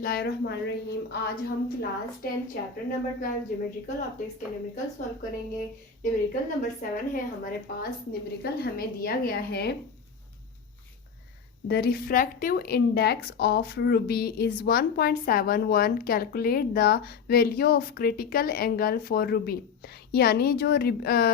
बिस्मिल्लाहिर्रहमानिर्रहीम। आज हम class 10 chapter number 12 geometrical optics के न्यूमेरिकल सॉल्व करेंगे। न्यूमेरिकल नंबर 7 है हमारे पास। न्यूमेरिकल हमें दिया गया है The refractive index of ruby is 1.71. Calculate the value of critical angle for ruby. यानी जो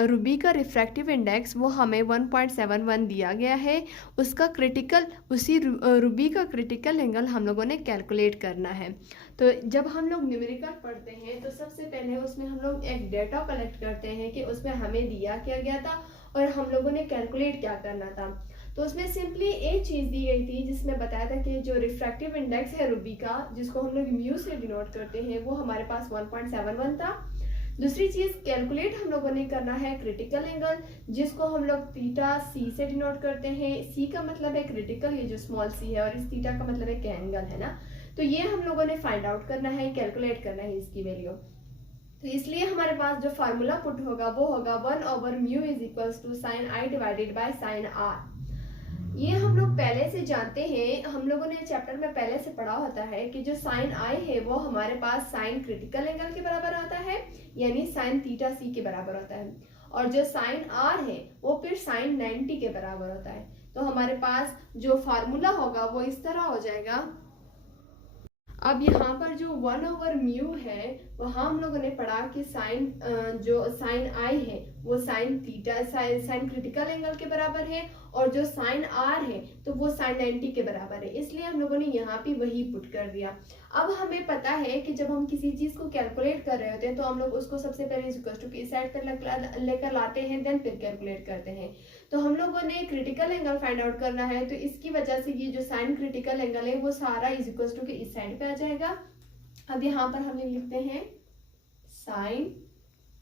रूबी का रिफ्रैक्टिव इंडेक्स वो हमें 1.71 दिया गया है। उसका क्रिटिकल उसी रूबी का क्रिटिकल एंगल हम लोगों ने कैलकुलेट करना है। तो जब हम लोग न्यूमेरिकल पढ़ते हैं तो सबसे पहले उसमें हम लोग एक डेटा कलेक्ट करते हैं कि उसमें हमें दिया क्या गया था और हम लोगों ने कैलकुलेट क्या करना था। तो उसमें सिंपली एक चीज दी गई थी जिसमें बताया था कि जो रिफ्रैक्टिव इंडेक्स है रूबी का, जिसको हम लोग म्यू से डिनोट करते हैं, वो हमारे पास 1.71 था। दूसरी चीज कैलकुलेट हम लोगों ने करना है क्रिटिकल एंगल, जिसको हम लोग थीटा सी से डिनोट करते हैं। सी का मतलब है क्रिटिकल, ये जो स्मॉल सी है, और इस थीटा का मतलब है एंगल, है ना। तो ये हम लोगों ने फाइंड आउट करना है, कैलकुलेट करना है इसकी वैल्यू। तो इसलिए हमारे पास जो फार्मूला पुट होगा वो होगा 1/μ is equals to sine i divided by sine r. ये हम लोग पहले से जानते हैं, हम लोगों ने चैप्टर में पहले से पढ़ा होता है कि जो साइन आई है वो हमारे पास साइन क्रिटिकल एंगल के बराबर आता है, यानी साइन थीटा सी के बराबर होता है। और जो साइन आर है वो फिर साइन 90 के बराबर होता है। तो हमारे पास जो फार्मूला होगा वो इस तरह हो जाएगा। अब यहाँ पर जो 1/μ है वहां हम लोगों ने पढ़ा कि साइन जो साइन आई है वो sine theta sine critical angle के बराबर है, और जो साइन आर है तो वो साइन 90 के बराबर है। इसलिए हम लोगों ने यहाँ पे वही पुट कर दिया। अब हमें पता है कि जब हम किसी चीज को कैलकुलेट कर रहे होते हैं तो हम लोग उसको सबसे पहले इक्वल टू की साइड पर लेकर लाते हैं, देन फिर कैलकुलेट करते हैं। तो हम लोगों ने क्रिटिकल एंगल फाइंड आउट करना है, तो इसकी वजह से ये जो साइन क्रिटिकल एंगल है वो सारा इज इक्वल टू के इस साइड पे आ जाएगा। अब यहाँ पर हम लिखते हैं sine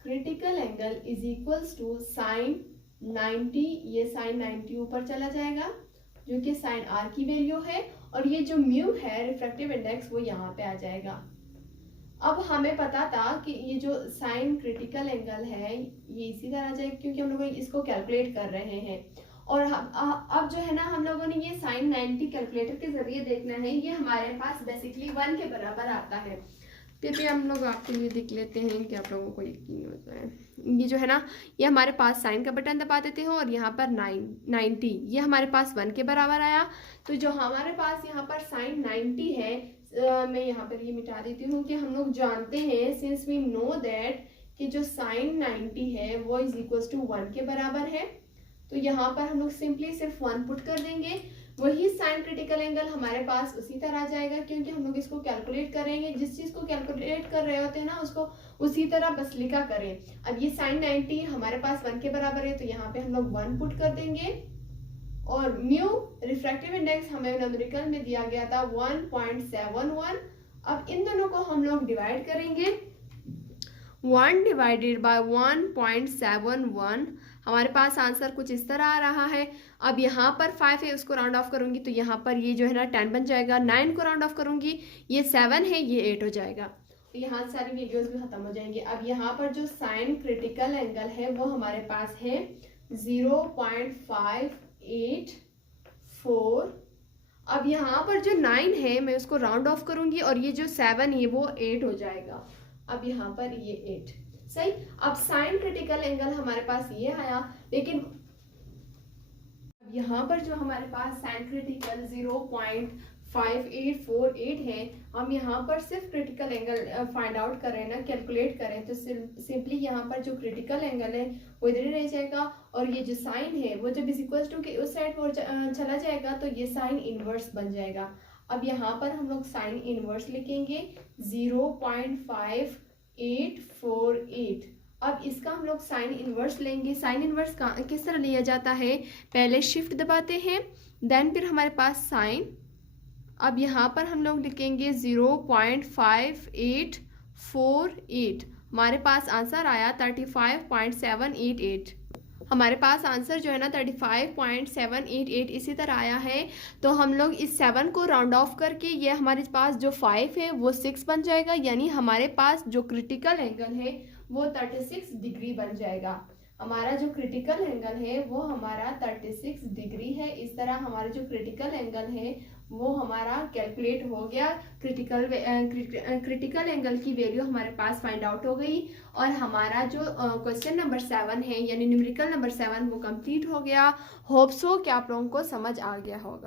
critical angle is equals to sine 90, ये साइन 90 ऊपर चला जाएगा जो कि साइन आर की वैल्यू है, और ये जो म्यू है रिफ्रैक्टिव इंडेक्स वो यहाँ पे आ जाएगा। अब हमें पता था कि ये जो साइन क्रिटिकल एंगल है ये इसी तरह आ जाएगा क्योंकि हम लोग इसको कैलकुलेट कर रहे हैं। और अब जो है ना हम लोगों ने ये साइन 90 कैलकुलेटर के जरिए देखना है। ये हमारे पास बेसिकली 1 के बराबर आता है। फिर भी हम लोग आपके लिए देख लेते हैं कि आप लोगों को यकीन होता है। ये जो है ना, ये हमारे पास साइन का बटन दबा देते हैं और यहाँ पर 90 ये हमारे पास 1 के बराबर आया। तो जो हमारे पास यहाँ पर साइन 90 है, मैं यहाँ पर ये मिटा देती हूँ कि हम लोग जानते हैं, सिंस वी नो दैट कि जो साइन 90 है वो इज इक्वल टू 1 के बराबर है। तो यहाँ पर हम लोग सिंपली सिर्फ 1 पुट कर देंगे। वही साइन क्रिटिकल एंगल हमारे पास उसी तरह आ जाएगा क्योंकि हम लोग इसको कैलकुलेट करेंगे। जिस चीज को कैलकुलेट कर रहे होते हैं ना उसको उसी तरह बस लिखा करें। अब ये साइन 90 हमारे पास 1 के बराबर है, तो यहाँ पे हम लोग 1 पुट कर देंगे। और म्यू रिफ्रैक्टिव इंडेक्स हमें न्यूमेरिकल में दिया गया था 1.71। अब इन दोनों को हम लोग डिवाइड करेंगे। 1 डिवाइडेड बाय 1.71, हमारे पास आंसर कुछ इस तरह आ रहा है। अब यहाँ पर 5 है, उसको राउंड ऑफ करूंगी तो यहाँ पर ये जो है ना 10 बन जाएगा। 9 को राउंड ऑफ करूंगी, ये 7 है, ये 8 हो जाएगा। तो यहाँ सारी वीडियोस भी खत्म हो जाएंगे। अब यहाँ पर जो साइन क्रिटिकल एंगल है वो हमारे पास है 0.584। अब यहाँ पर जो 9 है मैं उसको राउंड ऑफ करूंगी और ये जो 7 है वो 8 हो जाएगा। अब यहाँ पर ये 8 सही। अब साइन क्रिटिकल एंगल हमारे पास ये आया, लेकिन अब यहाँ पर जो हमारे पास साइन क्रिटिकल 0.5848 है, हम यहाँ पर सिर्फ क्रिटिकल एंगल फाइंड आउट करें ना, कैलकुलेट करें, तो सिंपली यहाँ पर जो क्रिटिकल एंगल है वो इधर ही रह जाएगा, और ये जो साइन है वो जब इज इक्वल टू के उस साइड पर चला जाएगा तो ये साइन इनवर्स बन जाएगा। अब यहाँ पर हम लोग साइन इनवर्स लिखेंगे 0.5848। अब इसका हम लोग साइन इनवर्स लेंगे। साइन इनवर्स किस तरह लिया जाता है, पहले शिफ्ट दबाते हैं, देन फिर हमारे पास साइन। अब यहाँ पर हम लोग लिखेंगे 0.5848। हमारे पास आंसर आया 35.788। हमारे पास आंसर जो है ना 35.788 इसी तरह आया है। तो हम लोग इस 7 को राउंड ऑफ करके ये हमारे पास जो 5 है वो 6 बन जाएगा, यानी हमारे पास जो क्रिटिकल एंगल है वो 36 डिग्री बन जाएगा। हमारा जो क्रिटिकल एंगल है वो हमारा 36 डिग्री है। इस तरह हमारा जो क्रिटिकल एंगल है वो हमारा कैलकुलेट हो गया। क्रिटिकल एंगल की वैल्यू हमारे पास फाइंड आउट हो गई और हमारा जो क्वेश्चन नंबर 7 है यानी न्यूमेरिकल नंबर 7 वो कंप्लीट हो गया। होप सो कि आप लोगों को समझ आ गया होगा।